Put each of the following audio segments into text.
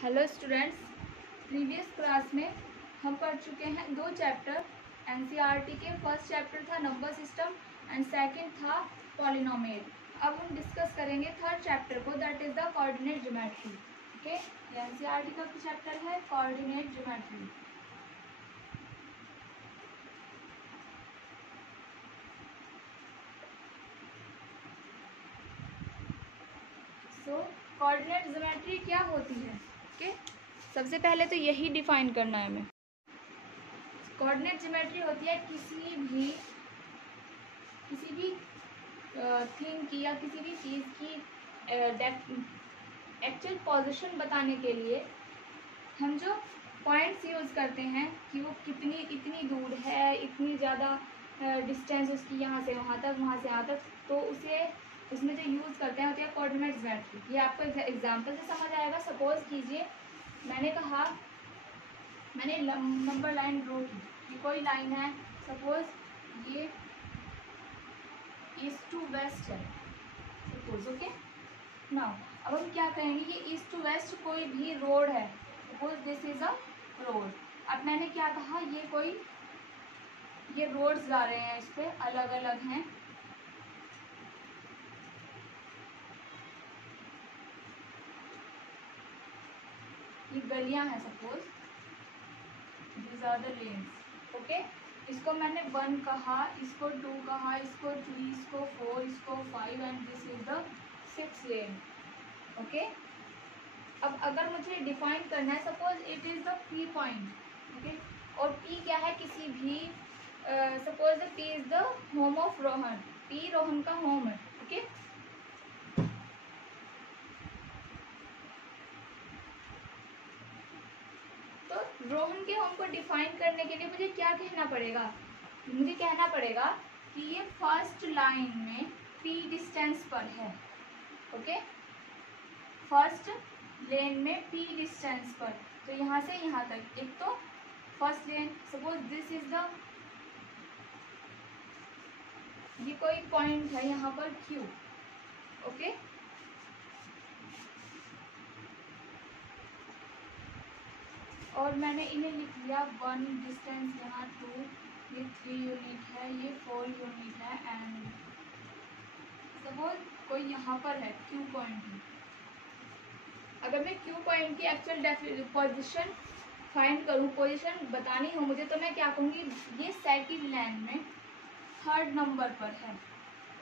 Hello students, previous class में हम पढ़ चुके हैं दो चैप्टर। एनसीईआरटी के फर्स्ट चैप्टर था नंबर सिस्टम एंड सेकंड था पॉलिनोमियल। अब हम डिस्कस करेंगे थर्ड चैप्टर को, that is the coordinate geometry. Okay, NCERT का चैप्टर है कोऑर्डिनेट ज्योमेट्री। सो कोऑर्डिनेट ज्योमेट्री क्या होती है? ओके, सबसे पहले तो यही डिफाइन करना है हमें। कोऑर्डिनेट ज्योमेट्री होती है किसी भी थिंग की या किसी भी चीज़ की एक्चुअल पोजीशन बताने के लिए हम जो पॉइंट्स यूज़ करते हैं कि वो इतनी दूर है, इतनी ज़्यादा डिस्टेंस उसकी यहाँ से वहाँ तक, वहाँ से यहाँ तक, तो उसे उसमें जो यूज़ करते हैं होती है कोऑर्डिनेट ज्योमेट्री। ये आपको एग्जांपल से समझ आएगा। सपोज कीजिए मैंने नंबर लाइन ड्रॉ की, ये कोई लाइन है, सपोज ये ईस्ट टू वेस्ट है सपोज। ओके, नाउ अब हम क्या कहेंगे, ये ईस्ट टू वेस्ट कोई भी रोड है, suppose this is a road. अब मैंने क्या कहा, ये रोड्स जा रहे हैं, इस पे अलग अलग हैं, ये गलियां हैं, suppose these are the lanes. Okay, इसको मैंने 1 कहा, इसको 2 कहा, इसको 3, इसको 4, इसको 5 and this is the 6th lane. Okay, अब अगर मुझे डिफाइन करना है, suppose it is the P point. Okay, और पी क्या है, किसी भी suppose P is the home of Rohan, P Rohan का होम है। ओके, तो रोहन के होम को डिफाइन करने के लिए मुझे क्या कहना पड़ेगा, मुझे कहना पड़ेगा कि ये फर्स्ट लाइन में पी डिस्टेंस पर है। ओके, फर्स्ट लेन में पी डिस्टेंस पर, तो यहाँ से यहाँ तक एक तो first lane, suppose this is the, ये कोई पॉइंट है यहाँ पर Q। ओके, और मैंने इन्हें लिख लिया 1 डिस्टेंस, यहाँ 2, ये 3 यूनिट है, ये 4 यूनिट है, एंड सपोज कोई यहाँ पर है Q पॉइंट है। अगर मैं Q पॉइंट की एक्चुअल पोजीशन फाइंड करूँ, पोजीशन बतानी हो मुझे, तो मैं क्या कहूँगी, ये सेकंड लाइन में थर्ड नंबर पर है।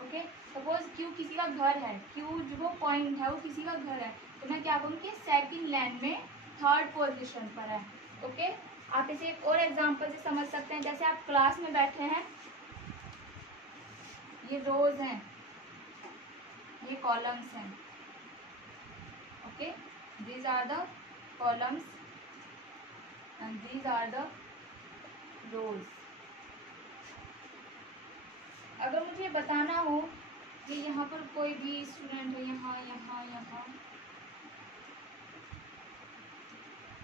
ओके, सपोज Q किसी का घर है, Q जो वो पॉइंट है वो किसी का घर है, तो मैं क्या कहूँगी, सेकंड लाइन में थर्ड पोजीशन पर है। ओके, आप इसे एक और एग्जांपल से समझ सकते हैं। जैसे आप क्लास में बैठे हैं, ये रोज हैं, ये कॉलम्स हैं। Okay, these are the columns and these are the rows. अगर मुझे बताना हो कि यहाँ पर कोई भी स्टूडेंट है, यहाँ यहाँ यहाँ,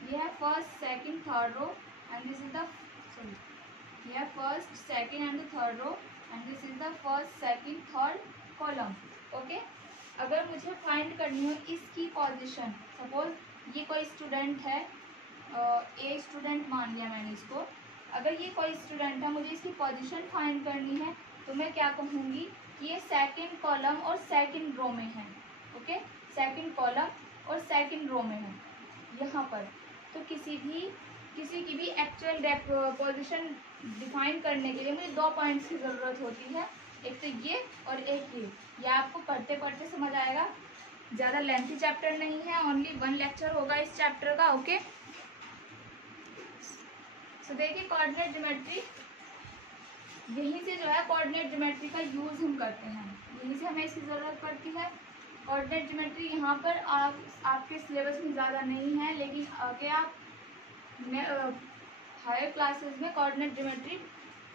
ये है first second third row and this is the, sorry, ये है first second and the third row and this is the first second third column. Okay, अगर मुझे फाइंड करनी हो इसकी पोजीशन, सपोज ये कोई स्टूडेंट है, ए स्टूडेंट मान लिया मैंने इसको। अगर ये कोई स्टूडेंट है, मुझे इसकी पोजीशन फाइंड करनी है, तो मैं क्या कहूँगी कि ये सेकंड कॉलम और सेकंड रो में है। ओके, सेकंड कॉलम और सेकंड रो में है यहाँ पर। तो किसी की भी एक्चुअल पोजीशन डिफाइन करने के लिए मुझे 2 पॉइंट्स की ज़रूरत होती है, एक तो ये और एक ये आपको पढ़ते पढ़ते समझ आएगा। ज़्यादा लेंथी चैप्टर नहीं है, ओनली 1 लेक्चर होगा इस चैप्टर का। ओके, सो देखिए कोऑर्डिनेट ज्योमेट्री, यहीं से जो है कोऑर्डिनेट ज्योमेट्री का यूज़ हम करते हैं, यहीं से हमें इसकी ज़रूरत पड़ती है। कोऑर्डिनेट ज्योमेट्री यहाँ पर आपके सिलेबस में ज़्यादा नहीं है, लेकिन आगे आप हायर क्लासेस में कोऑर्डिनेट ज्योमेट्री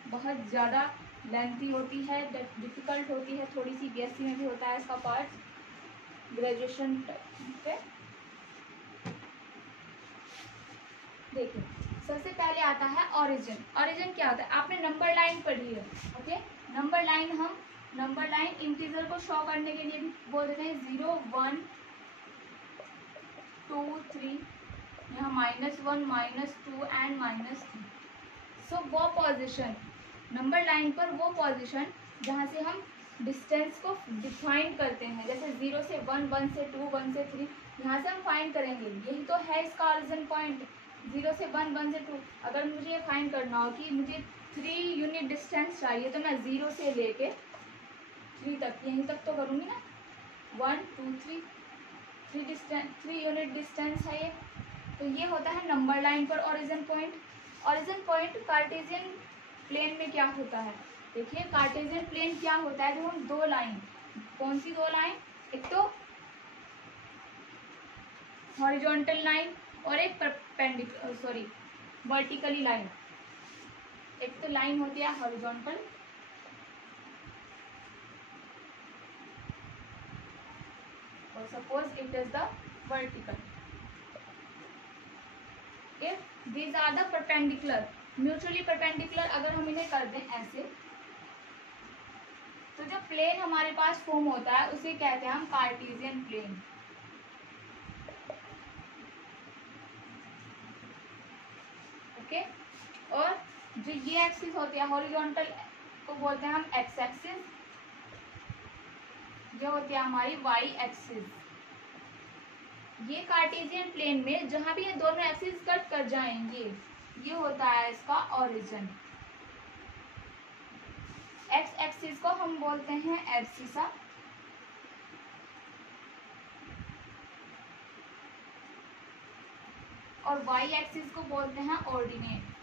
बहुत ज़्यादा लेंथी होती है, डिफ़िकल्ट होती है, थोड़ी सी बीएससी में भी होता है इसका पार्ट, ग्रेजुएशन पे। देखिए, सबसे पहले आता है ऑरिजिन। ऑरिजिन क्या होता है, आपने नंबर लाइन पढ़ी है। ओके, नंबर लाइन, हम नंबर लाइन इंटीजर को शो करने के लिए भी बोल देते हैं 0 1 2 3 यहाँ -1, -2 एंड -3। सो वो पोजीशन नंबर लाइन पर, वो पोजीशन जहाँ से हम डिस्टेंस को डिफाइन करते हैं, जैसे 0 से 1, 1 से 2, 1 से 3, यहाँ से हम फाइंड करेंगे। यही तो है इसका ओरिजिन पॉइंट, 0 से 1, 1 से 2। अगर मुझे ये फाइंड करना हो कि मुझे 3 यूनिट डिस्टेंस चाहिए, तो मैं 0 से लेके 3 तक, यहीं तक तो करूँगी ना, 1 2 3 3 यूनिट डिस्टेंस है ये। तो ये होता है नंबर लाइन पर origin point. Origin point Cartesian plane में क्या होता है, देखिए कार्टेशियन प्लेन क्या होता है, जो हम 2 लाइन, कौन सी 2 लाइन, एक तो हॉरिजॉन्टल लाइन और एक वर्टिकली लाइन। एक तो लाइन होती है हॉरिजॉन्टल और suppose it is the vertical. If these are the perpendicular, mutually perpendicular, अगर हम इन्हें कर दें ऐसे, तो जो प्लेन हमारे पास फॉर्म होता है उसे कहते हैं हम कार्टेशियन प्लेन। ओके, और जो ये एक्सिस होती है हॉरिजॉन्टल को बोलते हैं हम एक्स एक्सिस, जो होती है हमारी वाई एक्सिस। ये कार्टेशियन प्लेन में जहां भी ये दोनों एक्सिस कट कर जाएंगे, ये होता है इसका ओरिजिन। एक्स एक्सिस को हम बोलते हैं एब्सिसा, और वाई एक्सिस को बोलते हैं ऑर्डिनेट।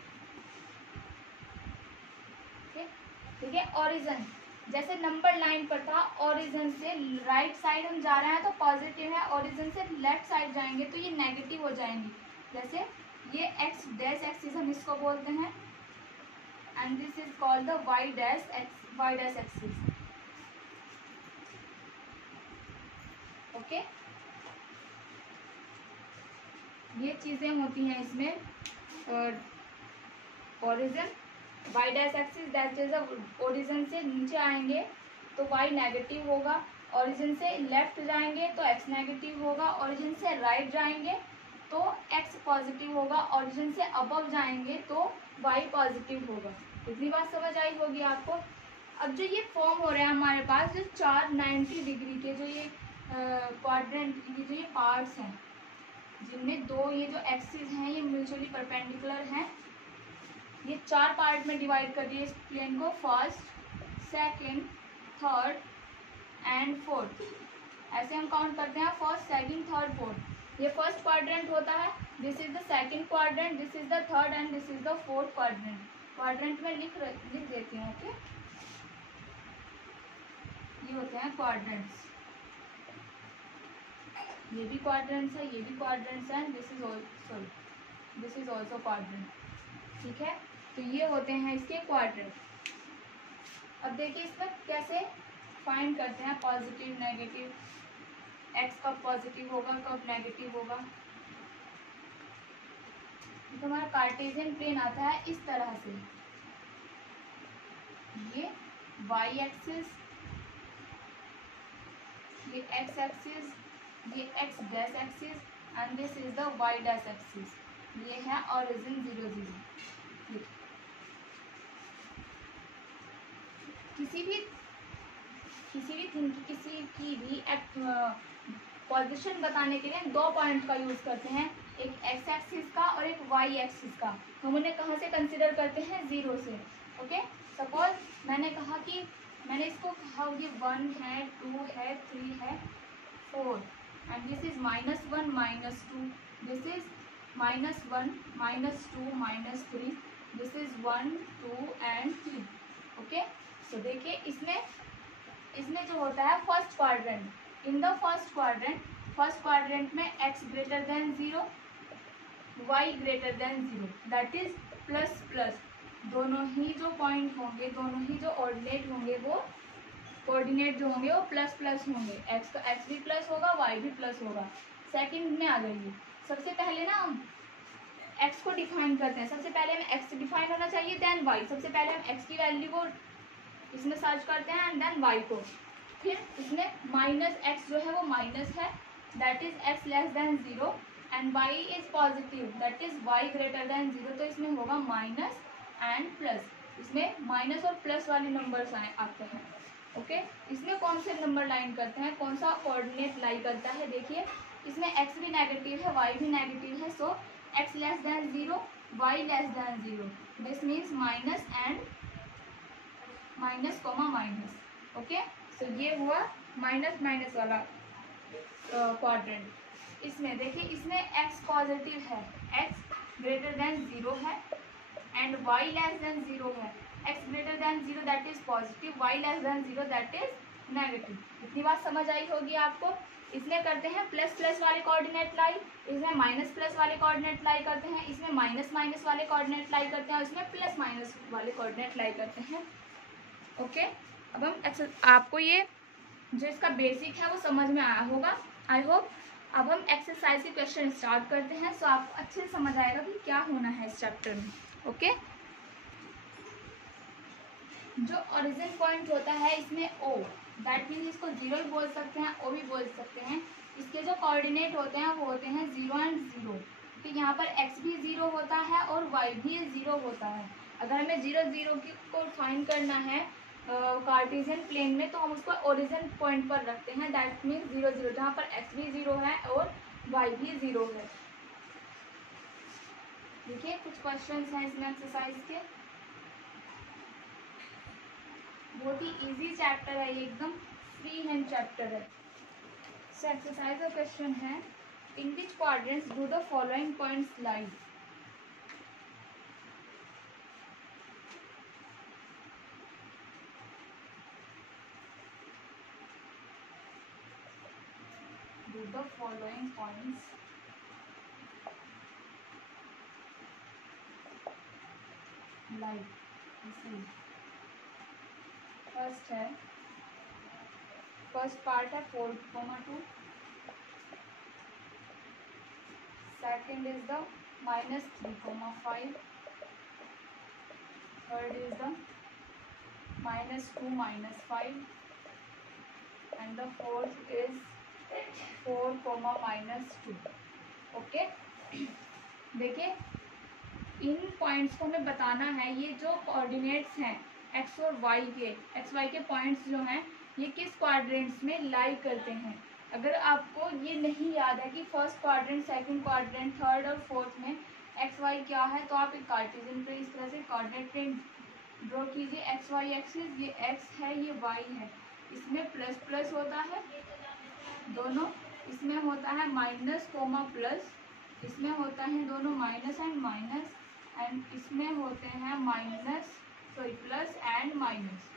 ठीक है, ओरिजिन जैसे नंबर लाइन पर था, ओरिजिन से राइट साइड हम जा रहे हैं तो पॉजिटिव है, ओरिजिन से लेफ्ट साइड जाएंगे तो ये नेगेटिव हो जाएंगे। जैसे ये एक्स डैश एक्सिस हम इसको बोलते हैं, and this is called the Y dash axis. Okay, ये चीजें होती हैं इसमें। Origin, Y dash axis, that is origin से नीचे आएंगे तो वाई नेगेटिव होगा, ओरिजिन से लेफ्ट जाएंगे तो एक्स नेगेटिव होगा, ओरिजिन से राइट जाएंगे तो एक्स पॉजिटिव होगा, ओरिजिन से अबव जाएंगे तो वाई पॉजिटिव होगा। इतनी बात समझ आई होगी आपको। अब जो ये फॉर्म हो रहा है हमारे पास, जो 4 90 डिग्री के जो ये क्वाड्रेंट, ये जो ये पार्ट्स हैं, जिनमें 2 ये जो एक्सिस हैं ये म्यूचुअली परपेंडिकुलर हैं, ये 4 पार्ट में डिवाइड कर दिए इस प्लेन को, first, second, third and fourth. ऐसे हम काउंट करते हैं, फर्स्ट, सेकंड, थर्ड, फोर्थ। ये फर्स्ट क्वाड्रेंट होता है, this is the second quadrant, this is the third and this is the fourth quadrant. Quadrant में लिख देती हूँ। ओके, ये होते हैं क्वाड्रेंट्स, ये भी क्वाड्रेंट्स है, ये भी क्वाड्रेंट्स है, दिस इज ऑल्सो क्वाड्रेंट। ठीक है, तो ये होते हैं इसके क्वाड्रेंट। अब देखिए इसमें कैसे फाइंड करते हैं पॉजिटिव नेगेटिव, एक्स कब पॉजिटिव होगा कब नेगेटिव होगा। तो हमारा कार्टेशियन प्लेन आता है इस तरह से, ये वाई एक्सिस, ये एक्स एक्सिस, ये X dash axis and this is the Y dash axis. ये है ओरिजिन 0 0। किसी की भी पोजीशन बताने के लिए 2 पॉइंट का यूज करते हैं, एक एक्स एक्सिस का और एक वाई एक्सिस का। हम उन्हें कहाँ से कंसिडर करते हैं, 0 से। ओके, सपोज मैंने कहा कि मैंने इसको कहा ये 1 है, 2 है, 3 है, 4 and this is -1 -2, this is -1 -2 -3, this is 1 2 and 3। Okay, तो देखिए इसमें जो होता है first quadrant, in the first quadrant में x greater than 0, y greater than 0, that is plus plus. दोनों ही जो पॉइंट होंगे, दोनों ही जो ऑर्डिनेट होंगे, वो कोऑर्डिनेट जो होंगे वो प्लस प्लस होंगे। x का x भी प्लस होगा, y भी प्लस होगा। सेकंड में आ जाइए, सबसे पहले ना हम x को डिफाइन करते हैं। सबसे पहले हमें x डिफाइन होना चाहिए, देन y। सबसे पहले हम x की वैल्यू को इसमें सर्च करते हैं एंड देन y को। फिर इसमें -x जो है वो माइनस है, that is x less than 0 and y is positive, that is y greater than 0, तो इसमें होगा माइनस एंड प्लस, इसमें माइनस और प्लस वाले नंबर्स आते हैं। ओके, इसमें कौन से नंबर लाइन करते हैं, कौन सा कोऑर्डिनेट लाई करता है, देखिए इसमें x भी नेगेटिव है, y भी नेगेटिव है, सो x less than 0, y less than 0, this means minus and minus comma minus. Okay, तो ये हुआ माइनस माइनस वाला क्वाड्रेंट। इसमें देखिए, इसमें x पॉजिटिव है, x ग्रेटर देन 0 है एंड y लेस देन 0 है, x greater than 0 that is positive, y less than 0 that is negative. इतनी बात समझ आई होगी आपको। इसमें करते हैं प्लस प्लस वाले कोऑर्डिनेट लाई, इसमें माइनस प्लस वाले कोऑर्डिनेट लाई करते हैं, इसमें माइनस माइनस वाले कोऑर्डिनेट लाई करते हैं और इसमें प्लस माइनस वाले कोऑर्डिनेट लाई करते हैं। ओके, अब हम आपको ये जो इसका बेसिक है वो समझ में आया होगा, आई होप। अब हम एक्सरसाइज के क्वेश्चन स्टार्ट करते हैं, सो आपको अच्छे से समझ आएगा कि क्या होना है इस चैप्टर में। ओके, जो ओरिजिन पॉइंट होता है इसमें O, दैट मीन्स इसको 0 भी बोल सकते हैं, O भी बोल सकते हैं। इसके जो कोऑर्डिनेट होते हैं वो होते हैं 0 एंड 0। तो यहाँ पर x भी 0 होता है और y भी 0 होता है। अगर हमें 0 0 को फाइंड करना है कार्टेशियन प्लेन में, तो हम उसको ओरिजिन पॉइंट पर रखते हैं, दैट मीन्स 0 0, जहाँ पर x भी 0 है और y भी 0 है। देखिए कुछ क्वेश्चंस हैं इसमें एक्सरसाइज के, बहुत ही इजी चैप्टर है, ये एकदम फ्री हैंड चैप्टर है। सो एक्सरसाइज का क्वेश्चन है, in which quadrants do the following points lie. Do the following points lie। First है, फर्स्ट पार्ट है 4,2, second is the -3,5, third is the -2 -5 and the fourth is 4, -2। Okay, देखिए इन points को हमें बताना है, ये जो कोऑर्डिनेट्स हैं एक्स और वाई के, एक्स वाई के पॉइंट्स जो हैं ये किस क्वाड्रेंट्स में लाई करते हैं। अगर आपको ये नहीं याद है कि first quadrant, second quadrant, third और फोर्थ में एक्स वाई क्या है, तो आप एक कार्टेशियन पे इस तरह से कोऑर्डिनेट प्लेन ड्रॉ कीजिए। एक्स वाई एक्सिस, ये एक्स है ये वाई है, इसमें प्लस प्लस होता है दोनों, इसमें होता है माइनस कोमा प्लस, इसमें होता है दोनों माइनस एंड माइनस, एंड इसमें होते हैं प्लस एंड माइनस।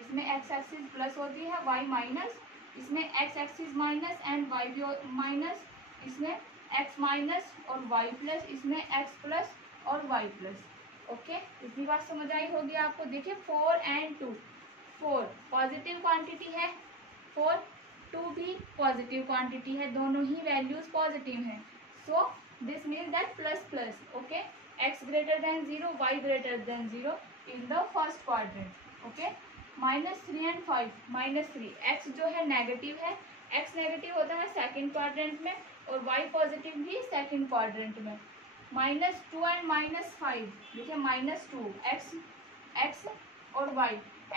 इसमें एक्स एक्सिस प्लस होती है, वाई माइनस, इसमें X axis minus and Y भी माइनस, इसमें एक्स माइनस और वाई प्लस, इसमें एक्स प्लस और वाई प्लस। ओके, इतनी बात समझ आई होगी आपको। देखिए 4 एंड 2, 4 पॉजिटिव क्वांटिटी है, 4 2 भी पॉजिटिव क्वांटिटी है, दोनों ही वैल्यूज पॉजिटिव हैं, so this means that plus plus. Okay, x greater than 0, y greater than 0 in the first quadrant. Okay, -3 and 5, -3, x जो है नेगेटिव है, x नेगेटिव होता है सेकंड क्वाड्रेंट में और y पॉजिटिव भी सेकंड क्वाड्रेंट में। -2 एंड -5, देखिए -2, x और y,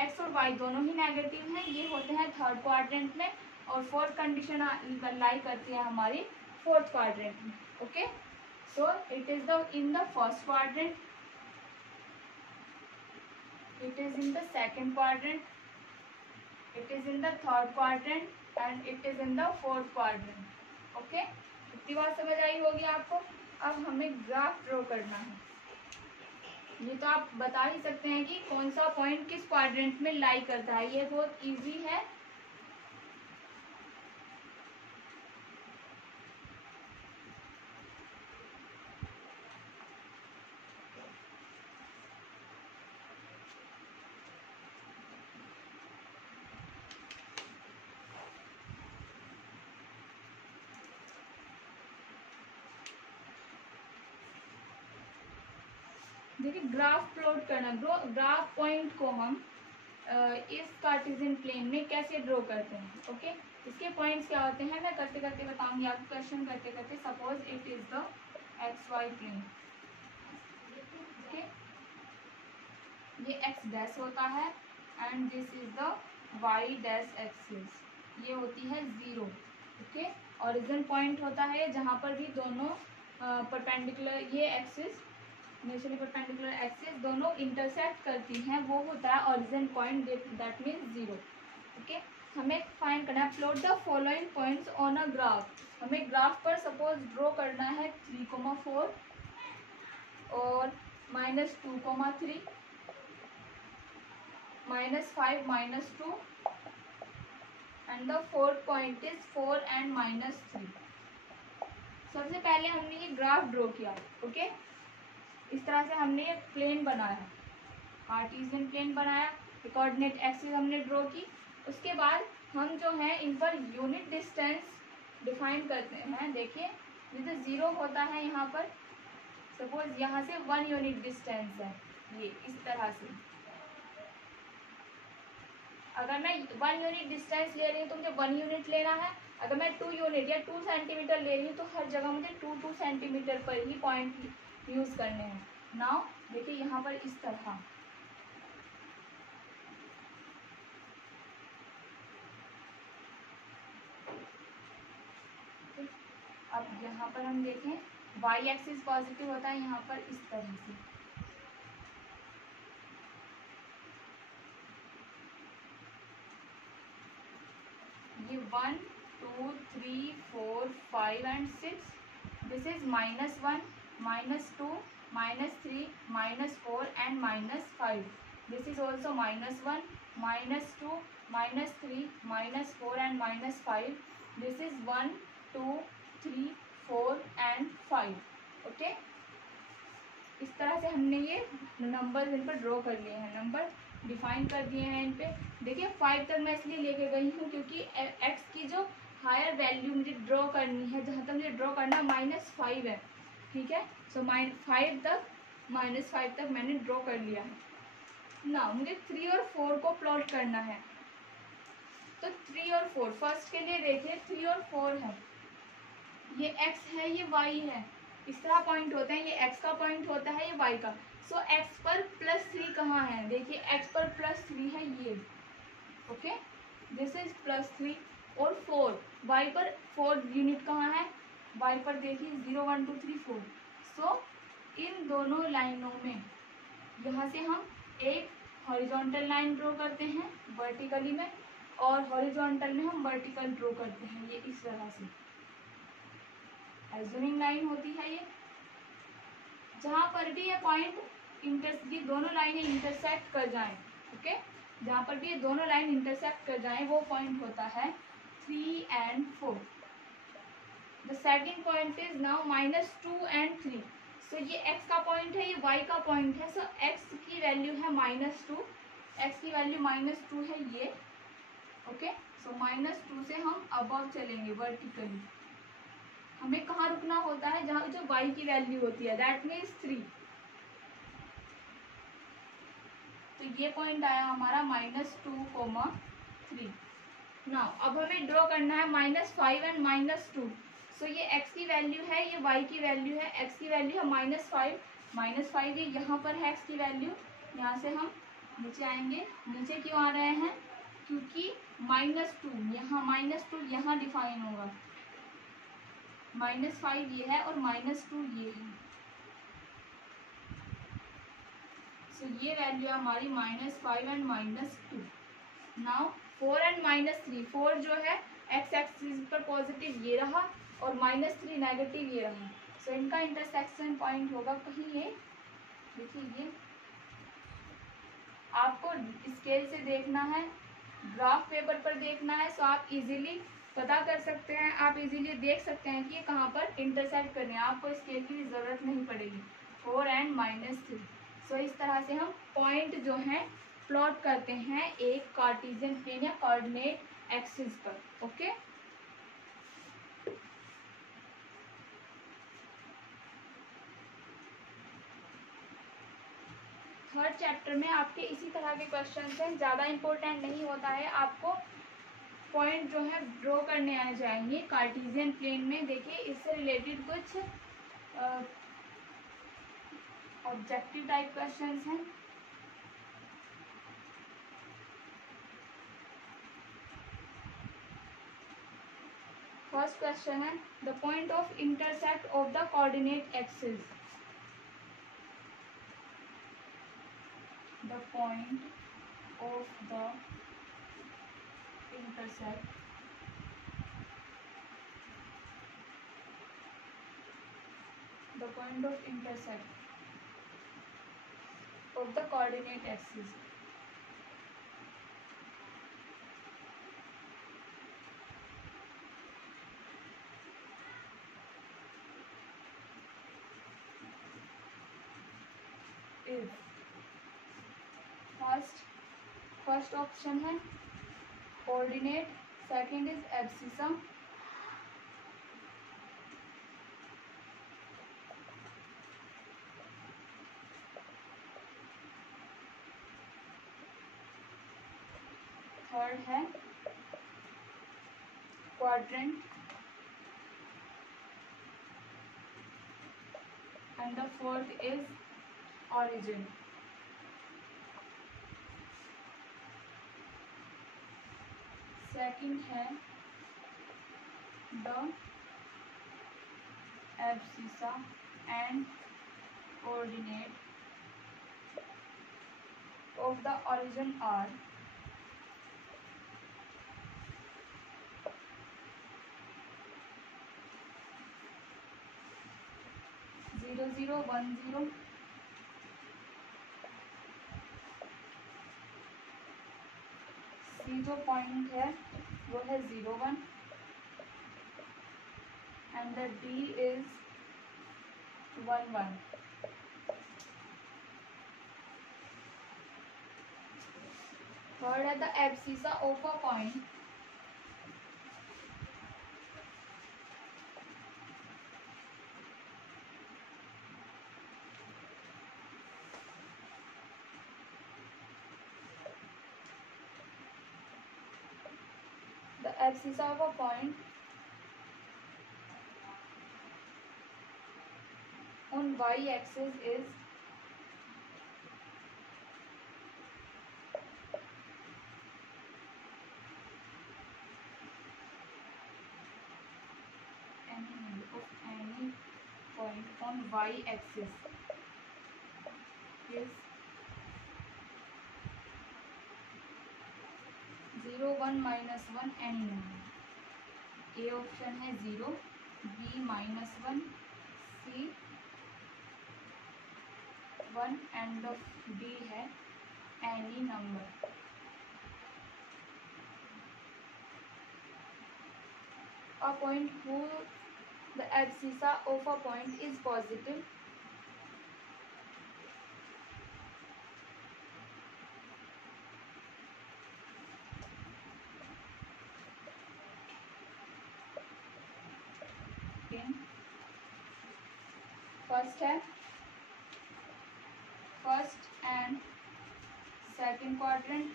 x और y दोनों ही नेगेटिव हैं, ये होते हैं थर्ड क्वाड्रेंट में, और फोर्थ कंडीशन लाई करती है हमारी फोर्थ क्वाड्रेंट में। Okay, so it is in the first quadrant, it is in the second quadrant, it is in the third quadrant and it is in the fourth quadrant. okay, इतनी बात समझ आई होगी आपको। अब हमें ग्राफ ड्रॉ करना है, ये तो आप बता ही सकते हैं कि कौन सा पॉइंट किस क्वाड्रेंट में लाई करता है, ये बहुत इजी है। देखिए ग्राफ प्लॉट करना, ग्राफ पॉइंट को हम इस कार्टेशियन प्लेन में कैसे ड्रॉ करते हैं। ओके, इसके पॉइंट्स क्या होते हैं मैं करते करते बताऊंगी आपको, क्वेश्चन करते करते। Suppose it is the X Y plane, okay, ये एक्स डैश होता है and this is the Y dash axis, ये होती है 0, ओके। ओरिजिन पॉइंट होता है जहाँ पर भी दोनों परपेंडिकुलर, ये एक्सिस म्यूचुअली परपेंडिकुलर एक्सिस दोनों इंटरसेक्ट करती हैं, वो होता है origin point, that means 0, okay. हमें फाइंड करना है plot the following points on a graph. हमें ग्राफ पर सपोज ड्रॉ करना है 3,4 और -2,3, -5, -2 and the fourth point is 4 and -3। सबसे पहले हमने ये ग्राफ ड्रॉ किया, ओके। इस तरह से हमने एक प्लेन बनाया, कार्टेशियन प्लेन बनाया, कोऑर्डिनेट एक्सिस हमने ड्रॉ की। उसके बाद हम जो है इन पर यूनिट डिस्टेंस डिफाइन करते हैं। देखिए जैसे 0 होता है यहाँ पर, सपोज यहाँ से 1 यूनिट डिस्टेंस है, ये इस तरह से। अगर मैं 1 यूनिट डिस्टेंस ले रही हूँ तो मुझे 1 यूनिट लेना है। अगर मैं 2 यूनिट या 2 सेंटीमीटर ले रही हूँ तो हर जगह मुझे 2 सेंटीमीटर पर ही पॉइंट यूज करने हैं। नाउ देखिए यहाँ पर इस तरह, अब यहाँ पर हम देखें वाई एक्सिस पॉजिटिव होता है यहाँ पर इस तरह से, ये 1 2 3 4 5 and 6, this is -1 -2 -3 -4 and -5, this is also -1 -2 -3 -4 and -5, this is 1 2 3 4 and 5, okay. इस तरह से हमने ये नंबर इन पर ड्रॉ कर लिए हैं, नंबर डिफाइन कर दिए हैं इन पे। देखिए 5 तक मैं इसलिए लेके गई हूँ क्योंकि एक्स की जो हायर वैल्यू मुझे ड्रॉ करनी है, जहाँ तक मुझे ड्रॉ करना -5 है, ठीक है। सो -5 तक मैंने ड्रॉ कर लिया है। ना मुझे 3 और 4 को प्लॉट करना है, तो 3 और 4 फर्स्ट के लिए देखिए 3 और 4 है, ये x है ये y है, इस तरह पॉइंट होते हैं, ये x का पॉइंट होता है ये y का। सो x पर +3 कहाँ है, देखिए x पर +3 है ये, ओके, दिस इज +3 और 4 y पर 4 यूनिट कहाँ है, y पर देखिए 0 1 2 3 4। सो इन दोनों लाइनों में यहाँ से हम एक हॉरिजॉन्टल लाइन ड्रॉ करते हैं वर्टिकली में, और हॉरिजॉन्टल में हम वर्टिकल ड्रॉ करते हैं, ये इस तरह से एज्यूमिंग लाइन होती है ये। जहाँ पर भी ये पॉइंट ये दोनों लाइनें इंटरसेक्ट कर जाएं, ओके, जहाँ पर भी ये दोनों लाइन इंटरसेक्ट कर जाएं वो पॉइंट होता है 3 and 4। The second point is now -2 and 3। सो ये x का पॉइंट है, ये y का पॉइंट है। सो x की वैल्यू है -2, x की वैल्यू -2 है ये, ओके। सो -2 से हम अबव चलेंगे वर्टिकली। हमें कहाँ रुकना होता है, जहाँ जो y की वैल्यू होती है, दैट मीन्स 3। तो ये पॉइंट आया हमारा -2,3। नाउ अब हमें ड्रॉ करना है -5 and -2। सो ये x की वैल्यू है, ये y की वैल्यू है, x की वैल्यू है -5 ये यहाँ पर है x की वैल्यू। यहाँ से हम नीचे आएंगे, नीचे क्यों आ रहे हैं, क्योंकि -2 यहाँ डिफाइन होगा, -5 ये है और -2 ये है। सो ये वैल्यू है हमारी -5 and -2। नाउ 4 and -3, 4 जो है x एक्सिस पर पॉजिटिव ये रहा और -3 नेगेटिव ये रहा। सो इनका इंटरसेक्शन पॉइंट होगा कहीं ये, देखिए ये आपको स्केल से देखना है, ग्राफ पेपर पर देखना है। सो आप इजीली पता कर सकते हैं, आप इजीली देख सकते हैं कि ये कहाँ पर इंटरसेक्ट करने हैं, आपको स्केल की भी ज़रूरत नहीं पड़ेगी। 4 and -3। सो इस तरह से हम पॉइंट जो है प्लॉट करते हैं एक कार्टेशियन प्लेन या कोऑर्डिनेट एक्सिस पर, ओके। थर्ड चैप्टर में आपके इसी तरह के क्वेश्चन हैं, ज़्यादा इम्पोर्टेंट नहीं होता है, आपको पॉइंट जो है ड्रॉ करने आ जाएंगे कार्टेशियन प्लेन में। देखिए इससे रिलेटेड कुछ ऑब्जेक्टिव टाइप क्वेश्चंस हैं। फर्स्ट क्वेश्चन है the point of intersect of the coordinate axis. The point of the intersect the point of intersect of the coordinate axis is first option है coordinate, second is abscissa, third है quadrant, and the fourth is origin. Second है the abscissa and coordinate of the origin are 0, 0, 1, 0, C जो point है वो है 0, 1 and the D is 1, 1. Third है the abscissa of a point abscissa of a point on y-axis is any point on y-axis is 0, 1, -1 any number. A option है 0, B -1, C 1 and D है any number. A point whose the abscissa of a point is positive in first and second quadrant,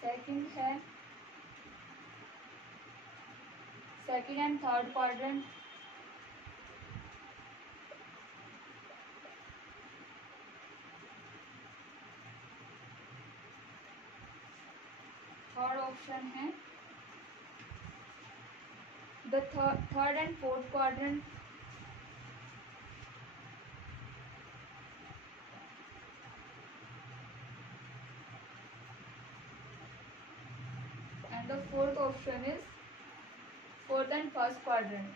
second है second and third quadrant, third option है the third and fourth quadrant, and the fourth option is fourth and first quadrant.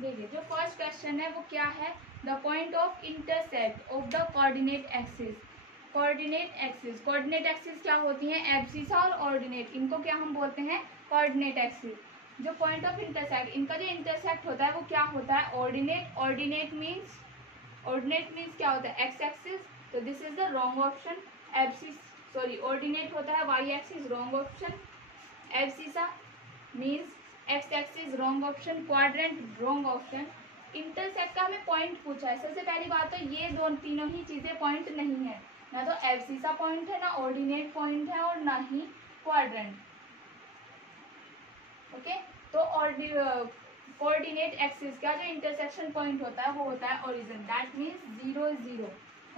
देखिए जो first question है वो क्या है the point of intersect of the coordinate axis. Coordinate axis क्या होती हैं एब्सिसा और ऑर्डिनेट, इनको क्या हम बोलते हैं कोऑर्डिनेट एक्सिस. जो पॉइंट ऑफ इंटरसेक्ट इनका जो इंटरसेक्ट होता है वो क्या होता है ऑर्डिनेट मीन्स क्या होता है एक्स एक्सिस, तो this is the wrong option. Ordinate होता है Y axis, wrong option. Abscissa means X axis, wrong option. Quadrant, wrong option. Intersect का हमें पॉइंट पूछा है। सबसे पहली बात तो ये तीनों ही चीजें पॉइंट नहीं है, ना तो एब्सिसा पॉइंट है, ना ऑर्डिनेट पॉइंट है, और ना ही क्वाड्रेंट। ओके, तो कोऑर्डिनेट एक्सिस का जो इंटरसेक्शन पॉइंट होता है वो होता है origin, that means 0 0।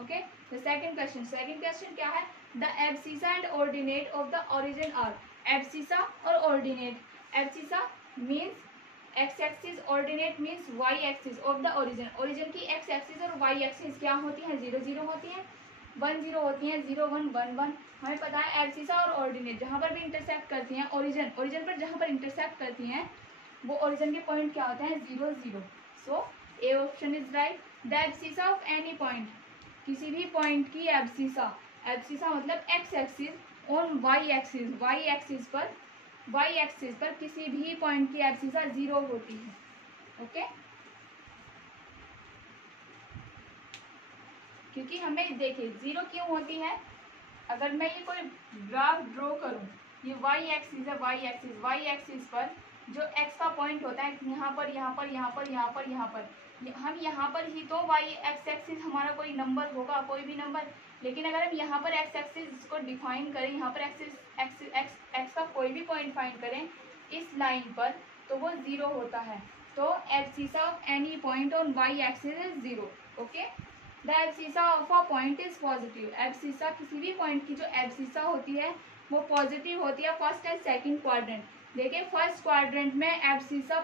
Okay, the second question क्या है, the abscissa and ordinate of the origin are. Abscissa और ordinate, abscissa means X axis, ordinate means Y axis of the origin. Origin की X axis और Y axis क्या होती है, 0 0 होती है, 1 0 होती है, 0 1 1 1। हमें पता है एब्सिसा और ऑर्डिनेट जहाँ पर भी इंटरसेक्ट करती हैं, ओरिजिन पर जहाँ पर इंटरसेक्ट करती हैं वो ओरिजिन के पॉइंट क्या होते हैं, 0 0। So A option is right. The abscissa of any point, किसी भी पॉइंट की एब्सिसा, एब्सिसा मतलब x axis on Y axis पर किसी भी पॉइंट की एब्सिसा 0 होती है। ओके, क्योंकि हमें देखिए 0 क्यों होती है, अगर मैं ये कोई ग्राफ ड्रॉ करूं, ये वाई एक्सिस है, वाई एक्सिस पर जो एक्स का पॉइंट होता है यहाँ पर हम यहाँ पर ही तो वाई एक्स एक्सिस हमारा कोई नंबर होगा, कोई भी नंबर। लेकिन अगर हम यहाँ पर एक्स एक्सिस को डिफाइन करें, यहाँ पर एक्स का कोई भी पॉइंट फाइंड करें इस लाइन पर, तो वो 0 होता है। तो abscissa of any point on Y axis is 0। Okay, the abscissa of a point is positive. Abscissa, किसी भी पॉइंट की जो एब्सिसा होती है वो पॉजिटिव होती है फर्स्ट एंड सेकंड क्वाड्रेंट। देखिए फर्स्ट क्वाड्रेंट में एब्सिसा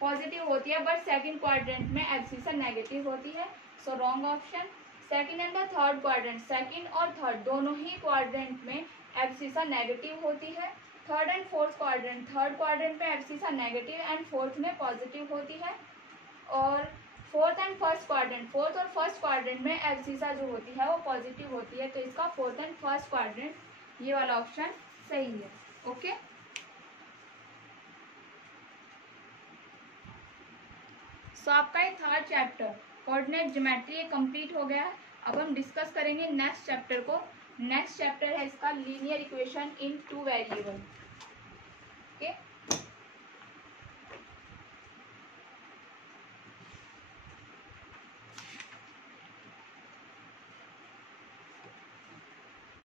पॉजिटिव होती है, बट सेकंड क्वाड्रेंट में एब्सिसा नेगेटिव होती है। So wrong option. Second and the third quadrant, second और थर्ड दोनों ही क्वाड्रेंट में एब्सिसा नेगेटिव होती है। Third and fourth quadrant, third quadrant में एब्सिसा नेगेटिव एंड फोर्थ में पॉजिटिव होती है। और fourth and first quadrant, fourth और फर्स्ट क्वाड्रेंट में एब्सिसा जो होती है वो पॉजिटिव होती है। तो इसका फोर्थ एंड फर्स्ट क्वाड्रेंट, ये वाला ऑप्शन सही है। ओके, सो आपका ये third chapter coordinate geometry complete हो गया है। अब हम डिस्कस करेंगे नेक्स्ट चैप्टर को। नेक्स्ट चैप्टर है इसका linear equation in 2 variable. Okay.